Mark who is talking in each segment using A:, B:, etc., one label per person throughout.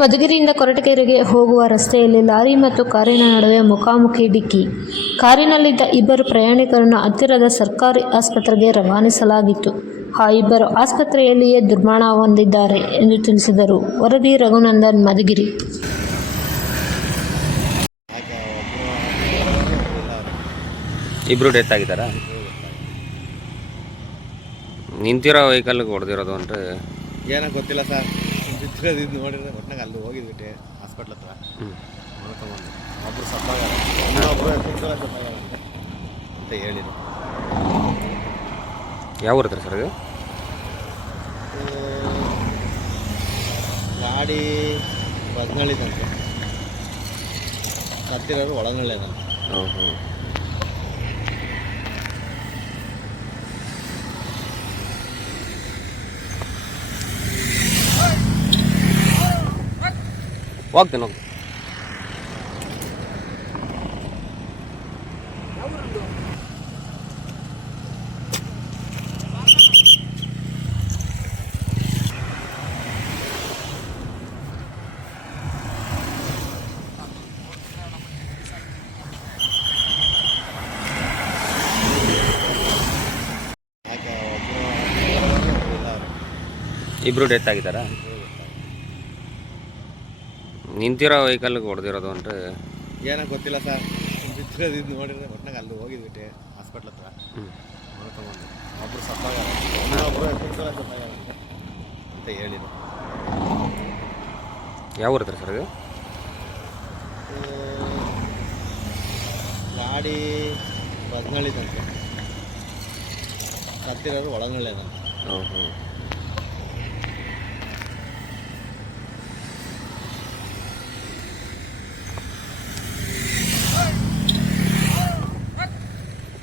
A: ಮಧುಗಿರಿಯಿಂದ ಕೊರಟಗೆರೆಗೆ ಹೋಗುವ ರಸ್ತೆಯಲ್ಲಿ ಲಾರಿ ಮತ್ತು ಕಾರಿನ ನಡುವೆ ಮುಖಾಮುಖಿ ಡಿಕ್ಕಿ. ಕಾರಿನಲ್ಲಿದ್ದ ಇಬ್ಬರು ಪ್ರಯಾಣಿಕರನ್ನು ಹತ್ತಿರದ ಸರ್ಕಾರಿ ಆಸ್ಪತ್ರೆಗೆ ರವಾನಿಸಲಾಗಿತ್ತು. ಆ ಇಬ್ಬರು ಆಸ್ಪತ್ರೆಯಲ್ಲಿಯೇ ದುರ್ಮರಣ ಹೊಂದಿದ್ದಾರೆ ಎಂದು ತಿಳಿಸಿದರು. ವರದಿ ರಘುನಂದನ್ ಮಧುಗಿರಿ.
B: ಇಬ್ಬರು ಡೆತ್ ಆಗಿದ್ದಾರಾ? ನಿಂತಿರೋ ವೆಹಿಕಲ್ಗೆ ಹೊಡೆದಿರೋದು ಅಂದರೆ
C: ಏನೋ ಗೊತ್ತಿಲ್ಲ ಸರ್. ಬಿತ್ತಿರೋದು ಇದು ನೋಡಿದ್ರೆ ಒಟ್ನಾಗ ಅಲ್ಲಿ ಹೋಗಿದ್ಬಿಟ್ಟೆ ಹಾಸ್ಪಿಟ್ಲ್ ಹತ್ರ. ನೋಡ್ಕೊಂಬಂದು ಒಬ್ಬರು ಸತ್ತಾಗಾರ ಇನ್ನೊಬ್ರು ಸತ್ತಾಗಾರ ಅಂತ ಹೇಳಿದ್ರು.
B: ಯಾವ ಊರು ಹತ್ರ ಸರ್ ಇದು
C: ಗಾಡಿ ಬದ್ನಳ್ಳಿದಂತೆ. ಸತ್ತಿರೋರು ಒಳನಳ್ಳಿದಂತೆ.
B: ಹ್ಞೂ ಹ್ಞೂ ಹೋಗ್ತೇನೆ ಹೋಗ್ತೀನಿ. ಇಬ್ಬರು ಡೆತ್ ಆಗಿದ್ದಾರಾ? ನಿಂತಿರೋ ವೆಹಿಕಲ್ಗೆ ಹೊಡೆದಿರೋದು ಅಂದರೆ
C: ಏನೋ ಗೊತ್ತಿಲ್ಲ ಸರ್. ಬಿತ್ತಿರೋದು ಇದು ನೋಡಿದ್ರೆ ಒಟ್ನಾಗ ಅಲ್ಲಿ ಹೋಗಿದ್ಬಿಟ್ಟೆ ಹಾಸ್ಪಿಟ್ಲ್ ಹತ್ರ.
B: ಹ್ಞೂ
C: ನೋಡ್ಕೊಂಬಂದು ಒಬ್ಬರು ಸತ್ತಾಗಾರ ಅಂತ ಹೇಳಿದ್ರು.
B: ಯಾವ ಊರು ಸರ್ ಇದು?
C: ಗಾಡಿ ಬದ್ನಳ್ಳಿದಂತೆ ಹತ್ತಿರೋದು ಒಳನಳ್ಳಿದಂತೆ
B: ಹ್ಞೂ ಹ್ಞೂ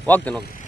B: ಹೋಗ್ತೇನೆ ಹೋಗ್ತೇನೆ